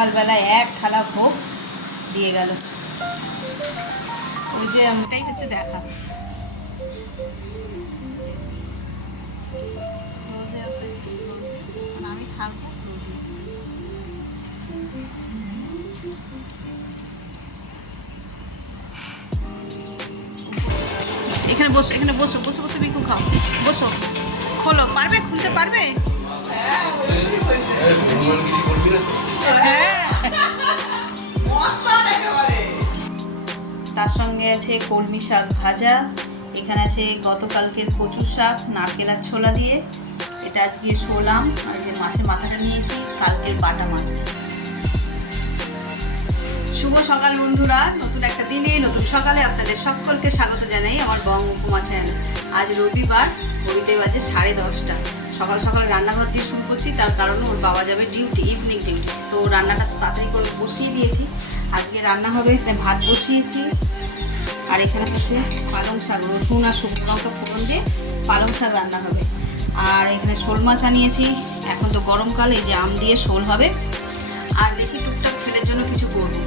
সকালবেলায় এক থালা ভোগ দিয়ে গেল। ওই যে এটাই হচ্ছে দেখা। আমি থাকবো এখানে বসো, এখানে বসো, বসে বসে বিকু খাও। বসো, খোলো। পারবে? খুলতে পারবে? তার সঙ্গে আছে কলমি শাক ভাজা, এখানে আছে গতকালকের কচু শাক নারকেলার ছোলা দিয়ে, এটা আজকে শোলাম, আর যে মাছের মাথাটা নিয়েছি কালকের বাটা মাছ। শুভ সকাল বন্ধুরা, নতুন একটা দিনে নতুন সকালে আপনাদের সকলকে স্বাগত জানাই আমার বং উপমা চ্যানেল। আজ রবিবার, ঘড়িতে বাজে 10:30। সকাল সকাল রান্নাঘর দিয়ে শুরু করছি, তার কারণ ওর বাবা যাবে ডিউটি, ইভিনিং ডিউটি। তো রান্নাটা তাড়াতাড়ি করে বসিয়ে দিয়েছি। আজকে রান্না হবে, তাই ভাত বসিয়েছি। আর এখানে হচ্ছে পালং শাক, রসুন আর শুকনো লঙ্কা ফোড়ন দিয়ে পালং শাক রান্না হবে। আর এখানে শোল মাছ আনিয়েছি, এখন তো গরমকাল, এই যে আম দিয়ে শোল হবে। আর দেখি টুকটাক ছেলের জন্য কিছু করবো।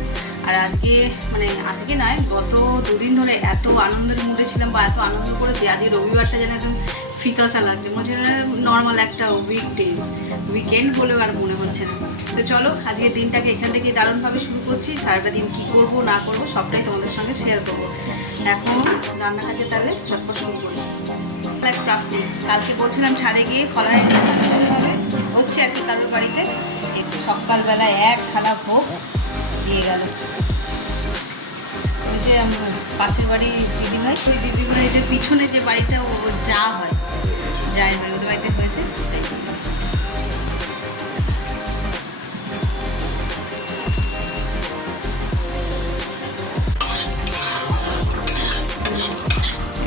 আর আজকে মানে আজকে নয়, গত দুদিন ধরে এত আনন্দের মুডে ছিলাম বা এত আনন্দ করেছি, আজকে রবিবারটা যেন একদম ফিকাসা লাগছে, মনে হচ্ছে নর্মাল একটা উইকেন্ড বলেও আর মনে হচ্ছে না। তো চলো আজকের দিনটাকে এখান থেকে দারুণভাবে শুরু করছি। সারাটা দিন কী করবো না করবো সবটাই তোমাদের সঙ্গে শেয়ার করবো। এখন রান্নাঘাটে তাহলে চটপট শুরু করি। প্রাপ্তি কালকে বলছিলাম ছাদে গিয়ে ফলার হবে, হচ্ছে আর কি কারোর বাড়িতে। একটু সকালবেলায় এক থালা ভোগ দিয়ে গেল। ওই যে পাশের বাড়ি দিদিভাই, ওই দিদিভাই যে পিছনে যে বাড়িটা ও যা হয়, যাই হয়, ওদের বাড়িতে হয়েছে।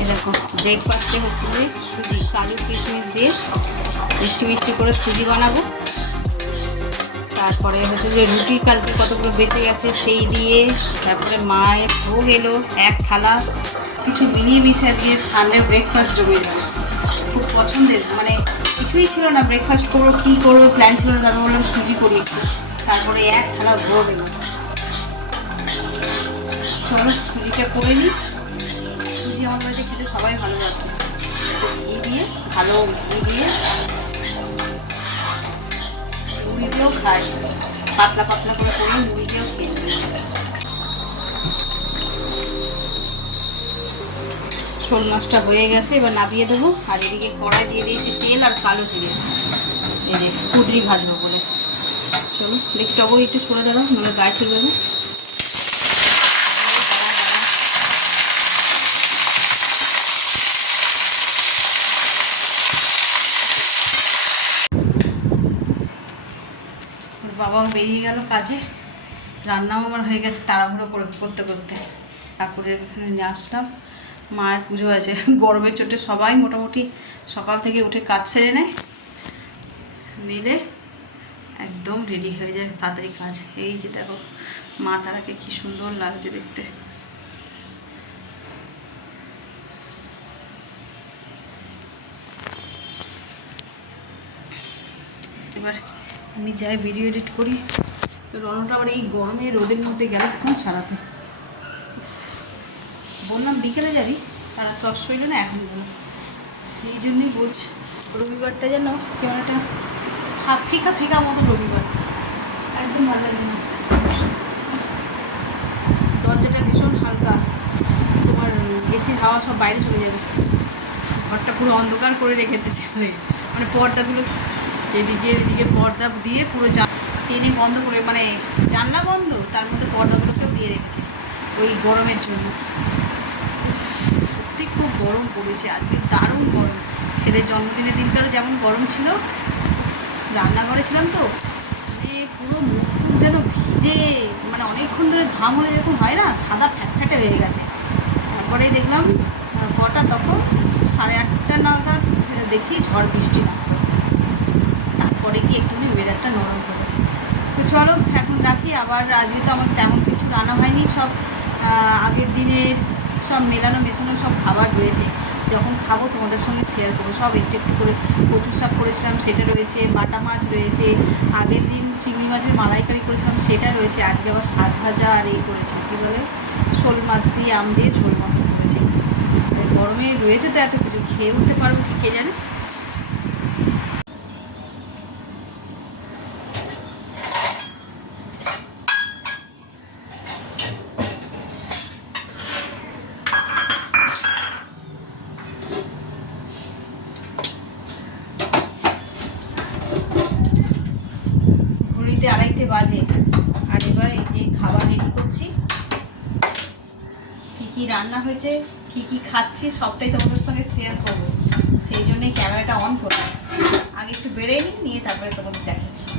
এরকম ব্রেকফাস্টে হচ্ছে যে সুজি, কাজু কিশমিশ দিয়ে মিষ্টি মিষ্টি করে সুজি বানাবো। তারপরে হচ্ছে যে রুটি কালকে কতগুলো বেঁচে গেছে সেই দিয়ে, তারপরে মায়ের ভোগ এলো এক থালা, কিছু মিলিয়ে মিশিয়ে দিয়ে সামনে ব্রেকফাস্ট জমে যাবে। খুব পছন্দের, মানে কিছুই ছিল না, ব্রেকফাস্ট করবো কী করবো প্ল্যান ছিল না, তারপর বললাম সুজি করি একটু। তারপরে এক থালা ভোগ এলো। চলো সুজিটা করে নিই। সুজি আমার বাড়িতে খেতে সবাই ভালোবাসে, ঘি দিয়ে, ভালো ঘি দিয়ে, মুড়ি দিয়েও খায়, পাতলা পাতলা করে করে মুড়ি দিয়েও খেয়ে নেবে। শোল মাছটা হয়ে গেছে, এবার নামিয়ে দেবো। আর এদিকে কড়াই দিয়ে দিয়েছি তেল আর কালো জিরে, এই যে কুদরি ভাজবো বলে। চলো দেখি, টগর একটু সরে দাঁড়াও, নাহলে গায়ে ঠিক যাবে। বাবাও বেরিয়ে গেল কাজে, রান্নাও আমার হয়ে গেছে তাড়াহুড়ো করে করতে করতে। ঠাকুরের এখানে নিয়ে আসলাম, মায়ের পুজো আছে। গরমের চোটে সবাই মোটামুটি সকাল থেকে উঠে কাজ সেরে নেয়, নিলে একদম রেডি হয়ে যায় তাড়াতাড়ি কাজ। এই যে দেখো মা তারাকে কি সুন্দর লাগছে দেখতে। এবার আমি যাই ভিডিও এডিট করি। রনটা আবার এই গরমে রোদের মধ্যে গেলে কখন ছাড়াতে, বললাম বিকেলে যাবি, তারা চশ হইল না, এখন গেল। সেই জন্যই বলছি রবিবারটা যেন কেমন একটা ফিকা ফিকা মতো রবিবার, একদম ভালো লাগে না। দরজাটা ভীষণ হালকা, তোমার এসির হাওয়া সব বাইরে চলে যাবে। ঘরটা পুরো অন্ধকার করে রেখেছে ছেলে, মানে পর্দাগুলো এদিকে পর্দা দিয়ে পুরো টেনে বন্ধ করে, মানে জানলা বন্ধ, তার মধ্যে পর্দাগুলোকেও দিয়ে রেখেছে ওই গরমের জন্য। সত্যি খুব গরম পড়েছে আজকে, দারুণ গরম। ছেলের জন্মদিনের দিনকারও যেমন গরম ছিল, রান্নাঘরে ছিলাম তো, মানে পুরো মুখ ফুক যেন ভিজে, মানে অনেকক্ষণ ধরে ঘাম হলে যেরকম হয় না, সাদা ফ্যাটফ্যাটে হয়ে গেছে। তারপরেই দেখলাম কটা, তখন 8:30 নাগাদ দেখি ঝড় বৃষ্টি না, তারপরে কি একটুখানি ওয়েদারটা নরম হবে। তো চলো এখন রাখি। আবার আজকে তো আমার তেমন কিছু রান্না হয়নি, সব আগের দিনের সব মেলানো মেশানো সব খাবার রয়েছে। যখন খাবো তোমাদের সঙ্গে শেয়ার করবো। সব একটু একটু করে কচু শাক করেছিলাম সেটা রয়েছে, বাটা মাছ রয়েছে, আগের দিন চিংড়ি মাছের মালাইকারি করেছিলাম সেটা রয়েছে, আজকে আবার শাক ভাজা আর এই করেছি কী বলে শোল মাছ দিয়ে আম দিয়ে ঝোল মতো করেছি। গরমে রয়েছে তো এত কিছু, খেয়ে উঠতে পারবো কি কে জানে। ঘড়িতে 2:30 বাজে, আর এবার এই যে খাবার রেডি করছি। কী কী রান্না হয়েছে, কী কী খাচ্ছি সবটাই তোমাদের সঙ্গে শেয়ার করবো, সেই জন্যই ক্যামেরাটা অন করবো। আগে একটু বেড়ে নিয়ে তারপরে তোমাদের দেখাচ্ছি।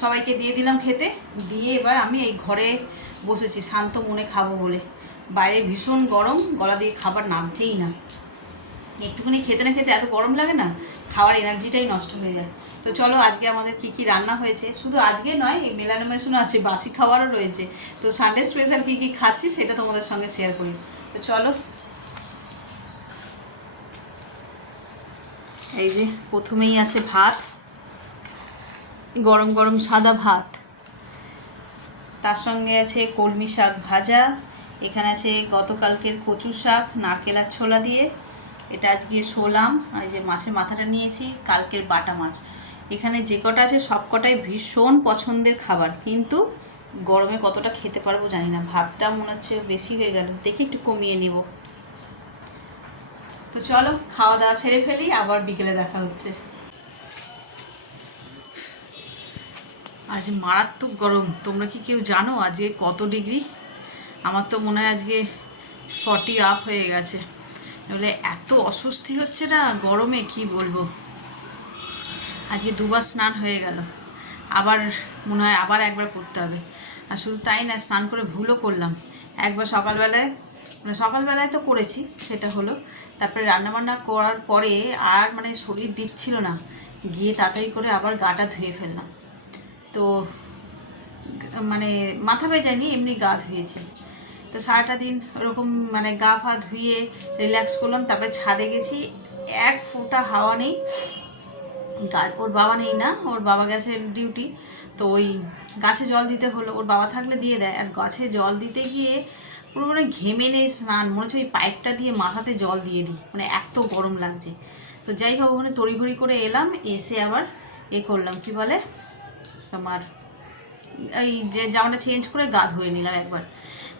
সবাইকে দিয়ে দিলাম খেতে, দিয়ে এবার আমি এই ঘরে বসেছি শান্ত মনে খাবো বলে। বাইরে ভীষণ গরম, গলা দিয়ে খাবার নামছেই না। একটুখানি খেতে না খেতে এত গরম লাগে না, খাওয়ার এনার্জিটাই নষ্ট হয়ে যায়। তো চলো আজকে আমাদের কি কি রান্না হয়েছে, শুধু আজকে নয় এই মেলানো মেশানো আছে, বাসি খাবারও রয়েছে। তো সানডে স্পেশাল কী কী খাচ্ছি সেটা তোমাদের সঙ্গে শেয়ার করি। তো চলো, এই যে প্রথমেই আছে ভাত, গরম গরম সাদা ভাত, তার সঙ্গে আছে কলমি শাক ভাজা, এখানে আছে গতকালকের কচু শাক নারকেল আর ছোলা দিয়ে, এটা আজকে শোলাম, আর এই যে মাছের মাথাটা নিয়েছি, কালকের বাটা মাছ। এখানে যে কটা আছে সব কটাই ভীষণ পছন্দের খাবার, কিন্তু গরমে কতটা খেতে পারবো জানি না। ভাতটা মনে হচ্ছে বেশি হয়ে গেল, দেখি একটু কমিয়ে নিব। তো চলো খাওয়া দাওয়া সেরে ফেলি, আবার বিকেলে দেখা হচ্ছে। আজ মারাত্মক গরম, তোমরা কি কেউ জানো আজকে কত ডিগ্রি? আমার তো মনে হয় আজকে 40 আপ হয়ে গেছে। বলে এত অস্বস্তি হচ্ছে না গরমে, কি বলবো। আজকে দুবার স্নান হয়ে গেল, আবার মনে হয় আবার একবার করতে হবে। আর শুধু তাই না, স্নান করে ভুলও করলাম। একবার সকালবেলায় তো করেছি, সেটা হলো। তারপরে রান্নাবান্না করার পরে আর শরীর দিচ্ছিল না, গিয়ে তাড়াতাড়ি করে আবার গাটা ধুয়ে ফেললাম। তো মাথা ভেজায়নি, এমনি গা ধুয়েছি। তো সারাটা দিন ওরকম গা ফা ধুয়ে রিল্যাক্স করলাম। তারপরে ছাদে গেছি, এক ফোঁটা হাওয়া নেই। ওর বাবা নেই না, ওর বাবা গেছে ডিউটি, তো ওই গাছে জল দিতে হলো। ওর বাবা থাকলে দিয়ে দেয়, আর গাছে জল দিতে গিয়ে পুরো ঘেমে নেই স্নান, মনে হচ্ছে ওই পাইপটা দিয়ে মাথাতে জল দিয়ে দিই, এত গরম লাগছে। তো যাই হোক, ওখানে তড়িঘড়ি করে এলাম, এসে আবার করলাম কি বলে তোমার এই যে জামাটা চেঞ্জ করে গা ধুয়ে নিলাম একবার।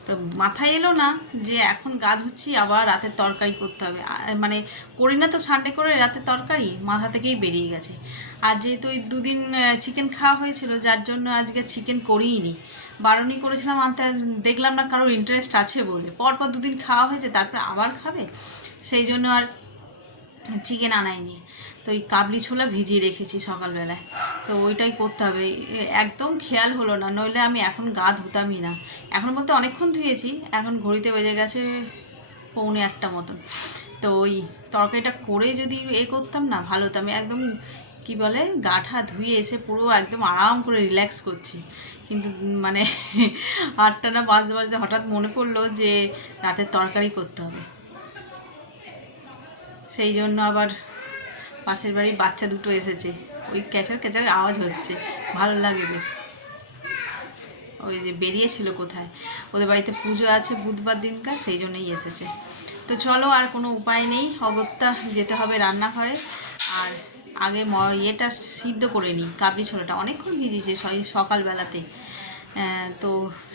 তো মাথায় এলো না যে এখন গা ধুচ্ছি, আবার রাতের তরকারি করতে হবে। করি না তো সানডে করে রাতের তরকারি, মাথা থেকেই বেরিয়ে গেছে। আর যেহেতু ওই 2 দিন চিকেন খাওয়া হয়েছিল, যার জন্য আজকে চিকেন করিই নি। বারণই করেছিলাম আনতে, দেখলাম না কারোর ইন্টারেস্ট আছে বলে। পরপর 2 দিন খাওয়া হয়েছে, তারপরে আবার খাবে, সেই জন্য আর চিকেন আনাইনি। তো ওই কাবলি ছোলা ভিজিয়ে রেখেছি সকালবেলায়, তো ওইটাই করতে হবে। একদম খেয়াল হলো না, নইলে আমি এখন গা ধুতামই না। এখন বলতে অনেকক্ষণ ধুয়েছি, এখন ঘড়িতে বেজে গেছে 1:45 মতন। তো ওই তরকারিটা করে যদি করতাম না, ভালো হতো। আমি একদম কি বলে গাঠা ধুয়ে এসে পুরো একদম আরাম করে রিল্যাক্স করছি, কিন্তু 8টা না বাজতে বাজতে হঠাৎ মনে পড়লো যে রাতের তরকারি করতে হবে। সেই জন্য আবার পাশের বাড়ির বাচ্চা দুটো এসেছে, ওই ক্যাচার ক্যাচার আওয়াজ হচ্ছে, ভালো লাগে বেশ। ওই যে বেরিয়েছিল কোথায়, ওদের বাড়িতে পুজো আছে বুধবার দিনকার, সেই জন্যই এসেছে। তো চলো, আর কোনো উপায় নেই, অগত্যা যেতে হবে রান্নাঘরে। আর আগে ইয়েটা সিদ্ধ করে নিই, কাবলি ছোলাটা অনেকক্ষণ ভিজিয়েছে সকালবেলাতে। তো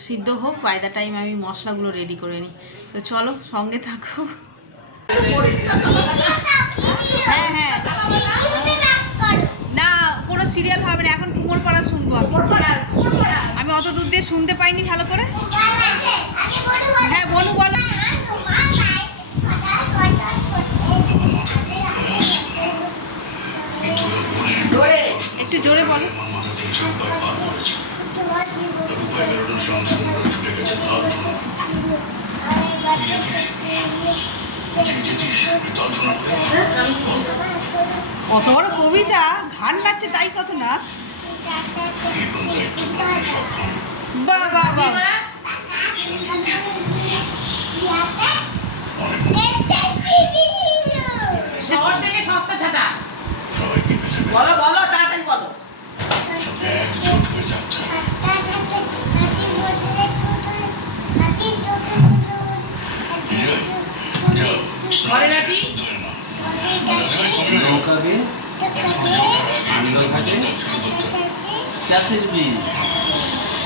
সিদ্ধ হোক, বাই দ্য টাইম আমি মশলাগুলো রেডি করে নিই। তো চলো সঙ্গে থাকো। হ্যাঁ হ্যাঁ, না কোনো সিরিয়াল হবে না, এখন কুমোর পাড়া শুনবো। আমি অত দূর দিয়ে শুনতে পাইনি ভালো করে। হ্যাঁ বনু বলো। একটু জোরে বলো। কত বড় কবিতা, গান গাচ্ছে তাই কত না। বাহ বাহ বাহ, শহর থেকে সস্তা ছাতা। বলো বলো তাড়াতাড়ি বলো। ঘরে রাখি নৌকাবে আনলো ঘাটে চাষের বীজ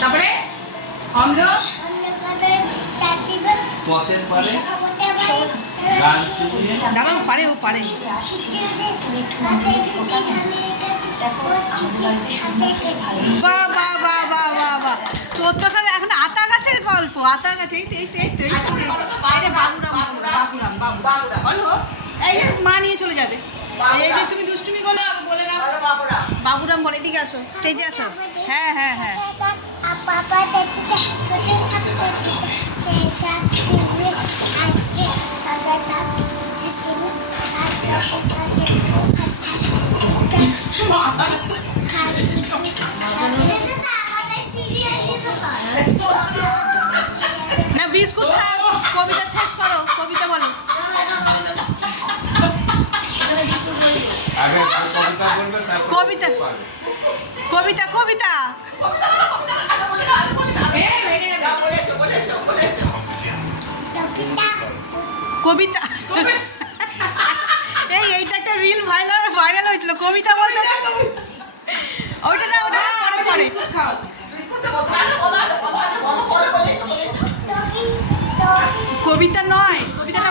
তারপরে অম্ল পথের পারে গান শুনিয়ে দাঁড়াও, পারে ও পারে। বাহ বাহ বাহ বাহ বাহ বাহ, তোর তো এখন আতা গাছের গল্প, আতা গাছ। এই তো এই তো এই তো বাইরে বাবুরাম বাবুরাম বাবুরাম বলো। এই যে মা নিয়ে চলে যাবে। এই যে তুমি দুষ্টুমি করলে বলে না, বাবুরাম বলে। এদিকে আসো, স্টেজে আসো। হ্যাঁ হ্যাঁ হ্যাঁ, না বিস্কুট খাও, কবিতা শেষ করো, কবিতা বলো। আগে কবিতা বলবে, তারপর কবিতা কবিতা কবিতা কবিতা। এইটা একটা রিল ভাইরাল হয়েছিল, কবিতা বলতে। ওইটা না, ওটা পরে পরে। কবিতা নয়, কবিতাটা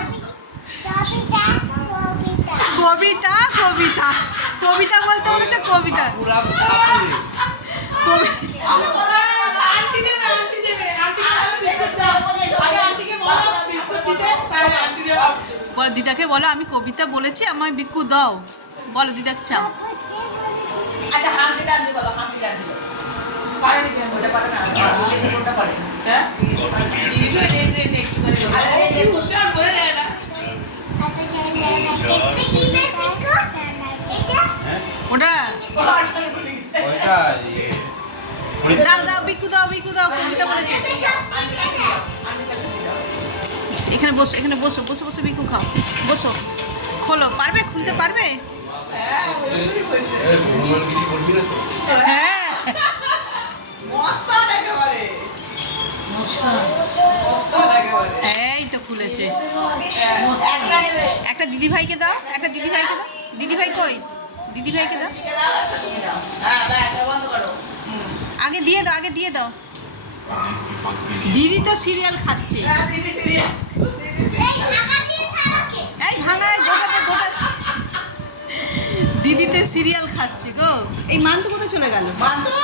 কবিতা কবিতা কবিতা বলতে বলেছে, কবিতা। পুরা সাপড়ে বলো দিদাকে, বলো আমি কবিতা বলেছি, আমায় বিক্কু দাও। বলো দিদাকে চাও। আচ্ছা হামদি ডান্ডি বলো, হামদি ডান্ডি বলো। পারে নাকি ওটা পারে না, ইংলিশে কোনটা পারে? হ্যাঁ ইংলিশে একটু করে বলো। আরে এই উচ্চারণ করে যায় না। ওটা ওইটা ইয়ে দাও দাও, বিক্কু দাও, বিক্কু দাও, কবিতা বলেছে। এখানে বসো, এখানে বসো, বসে বসে বিক্কু খাও। বসো, খোলো। পারবে, খুলতে পারবে? হনুমানগিরি করবি না তো? হ্যাঁ, মস্তান একেবারে, মস্তান একেবারে। এই তো খুলেছে। একটা নেবে, একটা দিদিভাইকে দাও, একটা দিদিভাইকে দাও। দিদিভাই কই? দিদিভাইকে দাও। এদিকে দাও, একটা তুমি দাও। হ্যাঁ ব্যাস, বন্ধ করো। আগে দিয়ে দাও, আগে দিয়ে দাও। দিদি তো সিরিয়াল খাচ্ছে। হ্যাঁ দিদি সিরিয়াল, দিদি সিরিয়াল। এই ভাঙায় গোটাতে গোটা, দিদিতে সিরিয়াল খাচ্ছে গো। এই মান্তু কোথায় চলে গেল? বান্ধব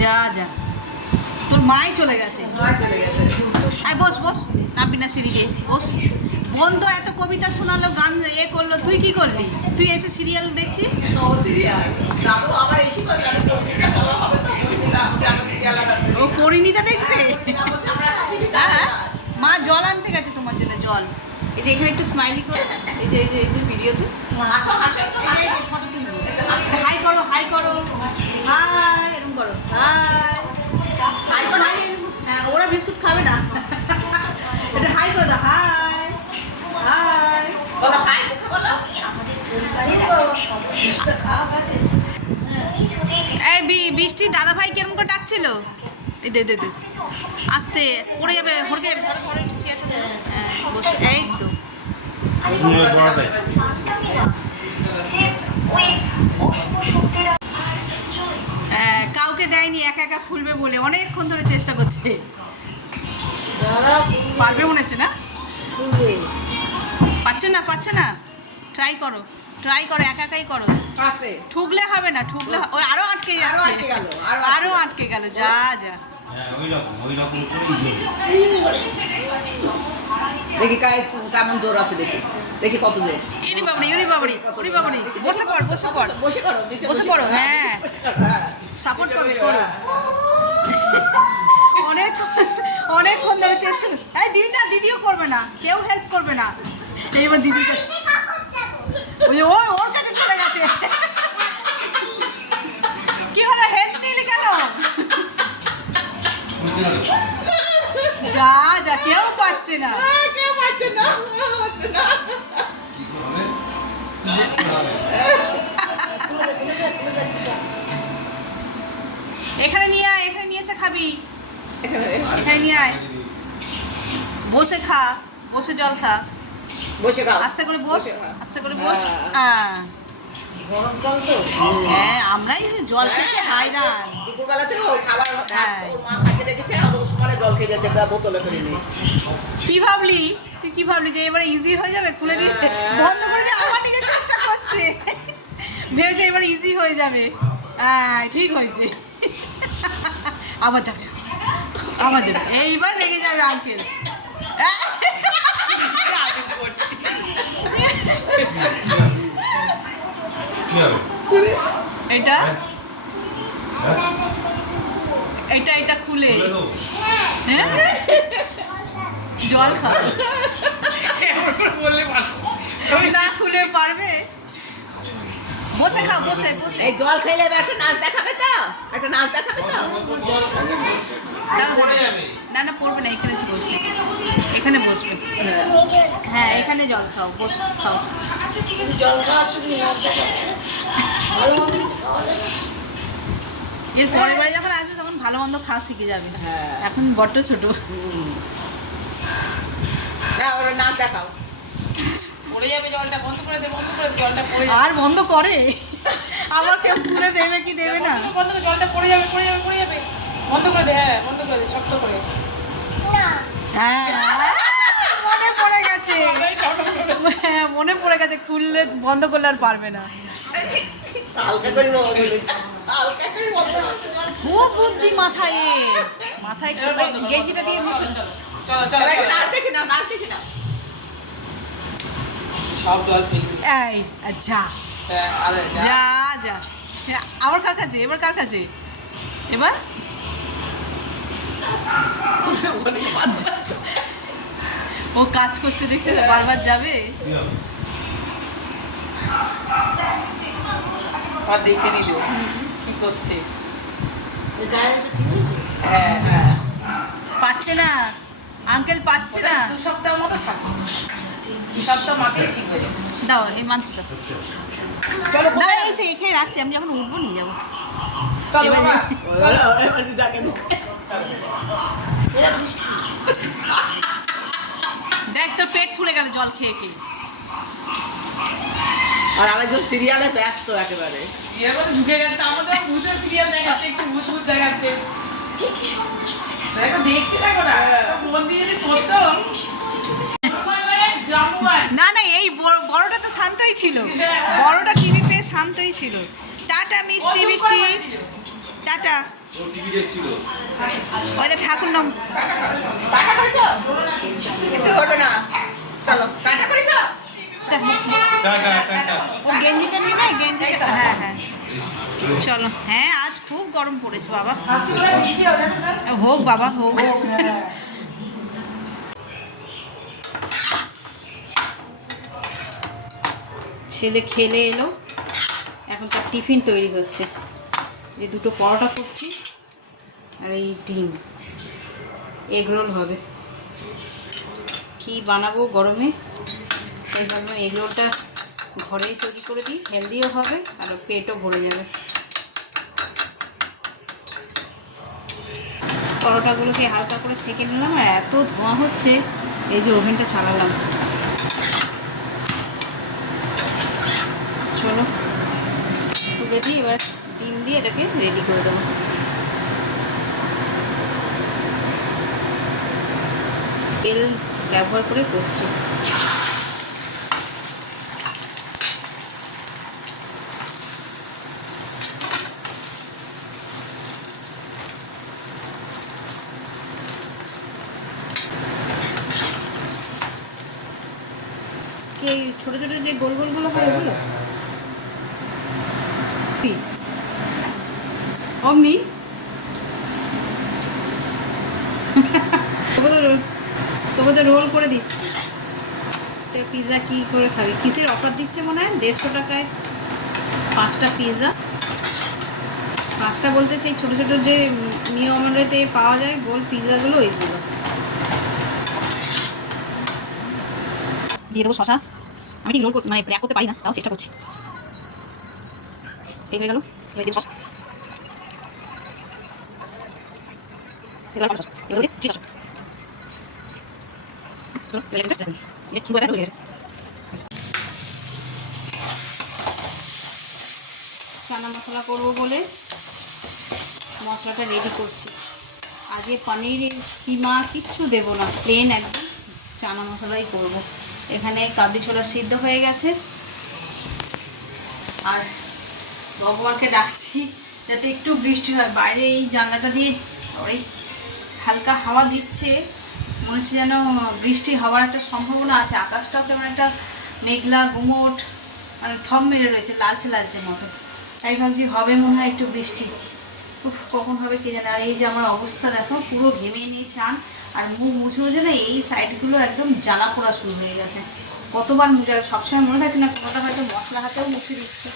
যা যা, তোর মাই চলে গেছে। নয় চলে গেছে। আয় বস বস, নাবি না সিঁড়ি দিয়ে বস। বন্ধু এত কবিতা শোনালো, গান করলো, তুই কি করলি? তুই এসে সিরিয়াল দেখছিস? ও সিরিয়াল, দাদু আবার এসে করে দাদু পত্রিকা চালা হবে তো, পত্রিকা আমরা সিরিয়াল লাগাতে। ও পরিণীতা দেখবে। বলছি আমরা টিভি হ্যাঁ চালাই হ্যাঁ, না। মা জল আনতে গেছে তোমার জন্য, জল। এই যে এখানে একটু স্মাইলি করো, এই যে এই যে এই যে ভিডিওতে হাসো হাসো একটু হাসো। হাই করো, হাই করো, হাই এরকম করো, হাই হাই করো। হ্যাঁ, ওরা বিস্কুট খাবে না। এটা হাই করে দাও, হাই হাই। বলো হাই মুখে বলো। এই বৃষ্টি দাদা ভাই কেমন করে ডাকছিল? এই দে দে দে, আস্তে পড়ে যাবে, হরকে হ্যাঁ বসো, এই তো। হ্যাঁ, কাউকে দেয়নি, একা একা খুলবে বলে অনেকক্ষণ ধরে চেষ্টা করছে। পারবে মনে হচ্ছে না? পাচ্ছ না, ট্রাই করো, একা একাই করো। আস্তে। ঠুকলে হবে না, ঠুকলে ওর আরো আটকে যাচ্ছে, আটকে গেল, আরো আটকে গেল। যা যা, হ্যাঁ ওই রকম করেই জ্বলে। দেখি কেমন জোর আছে, দেখি দেখি কত জোর। ইউনি বাবরি, ইউনি বাবরি, উনি বাবরি। বসে পড়, বসে পড়, বসে করো, নিচে বসে পড়ো। হ্যাঁ, হ্যাঁ সাপোর্ট করো, করো। অনেকক্ষণ ধরে চেষ্টা। এই দিদি না, দিদিও করবে না। না, কেউ হেল্প করবে না। এইবার দিদির কাছে ওই যে ওর কাছে চলে গেছে। কি হলো, হেল্প নিলি কেন? যা যা, কেউ পাচ্ছে না। কেউ পাচ্ছে না, হচ্ছে না। কি করবে? এখানে নিয়ে আয়, এখানে নিয়ে এসে খাবি। এখানে নিয়ে আয়, বসে খা, বসে জল খা। বসে খাও। আস্তে করে বস, বসে খা। আস্তে করে বস। হ্যাঁ। হ্যাঁ গরম জল তো। হ্যাঁ, আমরাই জল খেতে হায়রান। দুপুরবেলাতে ও খাবার হ্যাঁ। ওর মা খাইতে রেখেছে আর ও সমানে জল খেয়ে যাচ্ছে বোতলে করে নিয়ে। কি ভাবলি তুই, কি ভাবলি যে এবারে ইজি হয়ে যাবে? খুলে দিয়ে বন্ধ করে দিয়ে আবার নিজে চেষ্টা করছে, ভেবেছে এবার ইজি হয়ে যাবে। হ্যাঁ ঠিক হয়েছে। আবার যাবে, আবার যাবে, এইবার রেগে যাবে আঙ্কেল। কি হবে? এটা হ্যাঁ? এটা এটা খুলে খুলে দেবো? হ্যাঁ জল খাও। এমন করে বললে মানুষ না খুলে পারবে? বসে খাও, বসে বসে। এই জল খেলে এবার একটা নাচ দেখাবে তো, একটা নাচ দেখাবে তো। দাঁড়াও, পড়ে দাঁড়াও। যাবে। না না পড়বে না, এখানে এসে বসবে, এখানে বসবে। হ্যাঁ এখানে জল খাও, বস খাও। জল খাওয়ার জন্য নাচ দেখাবে। ভালো মন্দ কিছু খাওয়ালে না। এর পরের বারে যখন আসবে তখন ভালো মন্দ খাওয়া শিখে যাবে। হ্যাঁ। এখন বড্ড ছোট। না ওরা নাচ দেখাও। পড়ে যাবে জলটা, বন্ধ করে দে, বন্ধ করে দে, জলটা পড়ে যাবে। আর বন্ধ করে, আবার কেউ তুলে দেবে কি দেবে না। বন্ধ করে, জলটা পড়ে যাবে, পড়ে যাবে, পড়ে যাবে। বন্ধ করে দে, হ্যাঁ বন্ধ করে দে, শক্ত করে। হ্যাঁ মনে পড়ে গেছে, হ্যাঁ মনে পড়ে গেছে, খুললে বন্ধ করলে আর পারবে না। হালকা করে বলতে হালকা করে বলতে খুব বুদ্ধি মাথায় এর। মাথায় গেঞ্জিটা দিয়ে মিশে। চলো চলো একটা চলো। নাচ দেখি না, নাচ দেখি না। সব জল ফেলবি। এই যা হ্যাঁ, আরে যা। যা যা। হ্যাঁ, আবার কার কাছে, এবার কার কাছে? এবার অনেক বাচ্চা। ও কাজ করছে দেখছে তো, বারবার যাবে। কি হবে? আর দেখে নিল কি করছে। ঠিক আছে। হ্যাঁ হ্যাঁ। পাচ্ছে না আঙ্কেল, পাচ্ছে না। 2 সপ্তাহের মতো থাকে। 2 সপ্তাহ মাথায় ঠিক হয়ে যাবে। দাও এই মানতে দাও। চলো না এই তো এখানে রাখছি, আমি যখন উঠবো নিয়ে যাবো। চলো এবার- বাবা। এবার দিদাকে দিতে। দেখ তোর পেট ফুলে গেল জল খেয়ে খেয়ে। আর আরেকজন সিরিয়ালে ব্যস্ত একেবারে। সিরিয়াল মধ্যে ঢুকে গেছে, আমাদের ভূতের সিরিয়াল দেখাচ্ছে, একটু ভূত ভূত দেখাচ্ছে। দেখো দেখছি, দেখো না মন দিয়ে যদি পড়তো। জামুয়ান। না না এই বড়টা তো শান্তই ছিল, বড়টা টিভি পেয়ে শান্তই ছিল। টাটা মিষ্টি মিষ্টি, টাটা। ও টিভি দেখছিল। ওই তো ঠাকুর নাম। টাটা করেছ? কিছু ঘটে না। চলো টাটা করেছ? Tata tata. ও গেঞ্জিটা নিয়ে নেয়, গেঞ্জিটা। হ্যাঁ হ্যাঁ চলো। হ্যাঁ আজ খুব গরম পড়েছে বাবা। আজকে বোধহয় বৃষ্টি হবে না তো? হোক বাবা হোক। ছেলে খেলে এলো, এখন তার টিফিন তৈরি হচ্ছে। এই দুটো পরোটা করছি আর এই ডিম, এগ রোল হবে। কি বানাবো গরমে, তাই ভাবলাম এগ রোলটা ঘরেই তৈরি করে দিই, হেলদিও হবে আর পেটও ভরে যাবে। পরোটাগুলোকে হালকা করে সেঁকে নিলাম, আর এত ধোঁয়া হচ্ছে, এই যে ওভেনটা চালালাম। চলো তুলে দিই, এবার ডিম দিয়ে এটাকে রেডি করে দেবো। তেল ব্যবহার করে করছি। এই ছোট ছোট যে গোল গোলগুলো হয় ওগুলো কি অমনি তোকে তো রোল করে দিচ্ছি। তো পিৎজা কী করে খাবি? কিসের অফার দিচ্ছে মনে হয় 150 টাকায় 5টা পিৎজা। 5টা বলতে সেই ছোটো ছোটো যে মিওমারেতে পাওয়া যায় গোল পিৎজাগুলো, ওইগুলো দিয়ে দেবো। শশা আমি ঠিক রোল মানে র্যাপ করতে পারি না, তাও চেষ্টা করছি। এই হয়ে গেল, এবার দিয়ে শশা, এবার শশা, এবার দিয়ে চিজ শশা। চানা মশলা করবো বলে মশলাটা রেডি করছি। আজকে পনির কিমা কিচ্ছু দেবো না, প্লেন একদম চানা মশলাই করব। এখানে কাবলি ছোলা সিদ্ধ হয়ে গেছে, আর ভগবানকে ডাকছি যাতে একটু বৃষ্টি হয়। বাইরে এই জানলাটা দিয়ে ওই হালকা হাওয়া দিচ্ছে, মনে হচ্ছে যেন বৃষ্টি হওয়ার একটা সম্ভাবনা আছে। আকাশটাও কেমন একটা মেঘলা গুমোট, মানে থম মেরে রয়েছে, লালচে লালচে মতো। তাই ভাবছি হবে মনে হয় একটু বৃষ্টি। কখন হবে কে জানে। আর এই যে আমার অবস্থা দেখো, পুরো ঘেমে নিয়ে চান, আর মুখ মুছে মুছে না এই সাইডগুলো একদম জ্বালা পোড়া শুরু হয়ে গেছে। কতবার মুছে, সবসময় মনে থাকছে না, কোনোটা হয়তো মশলা হাতেও মুছে দিচ্ছে।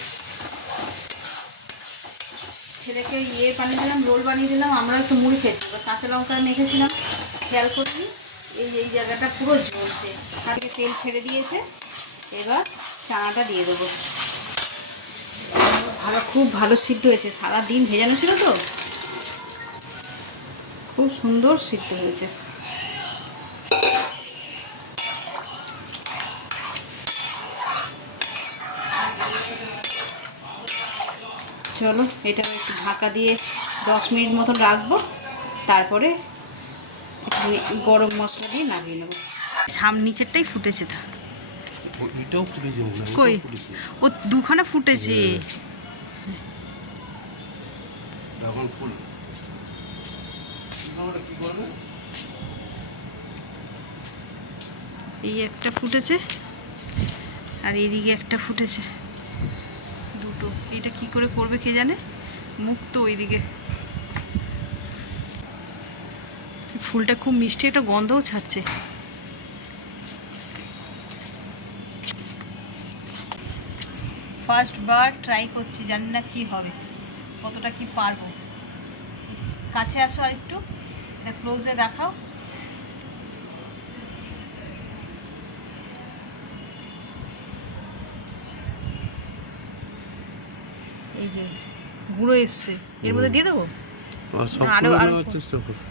ছেলেকে বানিয়ে দিলাম, রোল বানিয়ে দিলাম, আমরা একটু মুড়ি খেয়েছি। এবার কাঁচা লঙ্কা মেখেছিলাম, খেয়াল করিনি, এই জায়গাটা পুরো জ্বলছে। তাকে তেল ছেড়ে দিয়েছে, এবার চানাটা দিয়ে দেবো। খুব ভালো সিদ্ধ হয়েছে, সারাদিন ভেজানো ছিল তো, খুব সুন্দর সিদ্ধ হয়েছে। চলো এটা একটু ঢাকা দিয়ে 10 মিনিট মতো রাখবো, তারপরে গরম মশলা দিয়ে নামিয়ে নেবো। নিচেরটাই ফুটেছে, কই ও দুখানা ফুটেছে। এই একটা ফুটেছে, আর এইদিকে একটা ফুটেছে, দুটো। এটা কি করে করবে কে জানে, মুখ তো ওইদিকে। ফুলটা খুব মিষ্টি, একটা গন্ধও ছাড়ছে। ফার্স্ট বার ট্রাই করছি, জানি না কি হবে, কতটা কি পারবো। কাছে আসো আর একটু, এটা ক্লোজে দেখাও। এই যে গুঁড়ো এসছে, এর মধ্যে দিয়ে দেবো। আরো চেষ্টা করো।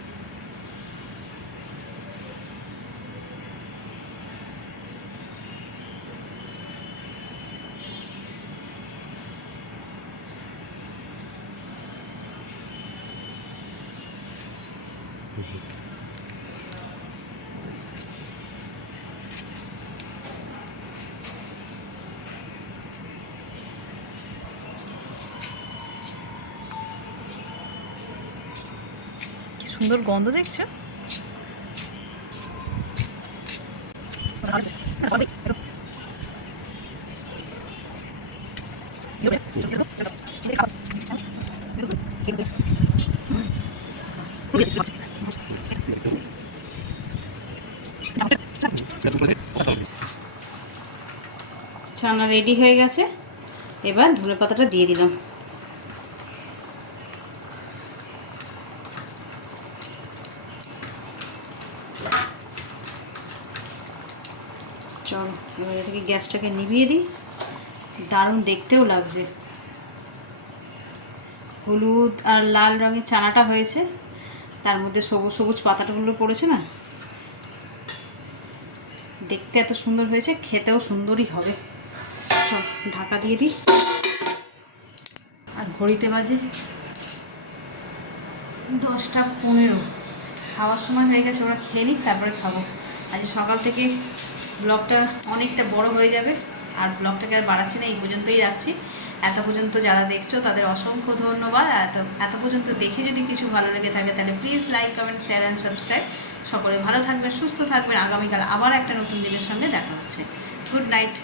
কি সুন্দর গন্ধ দেখছো। চানা রেডি হয়ে গেছে, এবার ধনে পাতাটা দিয়ে দিলাম। চল এবার এটাকে গ্যাসটাকে নিভিয়ে দিই। দারুণ দেখতেও লাগছে, হলুদ আর লাল রঙের চানাটা হয়েছে, তার মধ্যে সবুজ সবুজ পাতাগুলো পড়েছে না, দেখতে এত সুন্দর হয়েছে, খেতেও সুন্দরই হবে। চল ঢাকা দিয়ে দিই। আর ঘড়িতে বাজে 10টা 15, খাওয়ার সময় হয়ে গেছে। ওরা খেয়ে নিক, তারপরে খাবো। আজ সকাল থেকে ব্লগটা অনেকটা বড় হয়ে যাবে, আর ব্লগটাকে আর বাড়াচ্ছি না, এই পর্যন্তই রাখছি। এত পর্যন্ত যারা দেখছো তাদের অসংখ্য ধন্যবাদ। এত পর্যন্ত দেখে যদি কিছু ভালো লেগে থাকে তাহলে please like, comment, share and subscribe. সকলে ভালো থাকবেন, সুস্থ থাকবেন। আগামীকাল আবার একটা নতুন দিনের সঙ্গে দেখা হচ্ছে। Good night.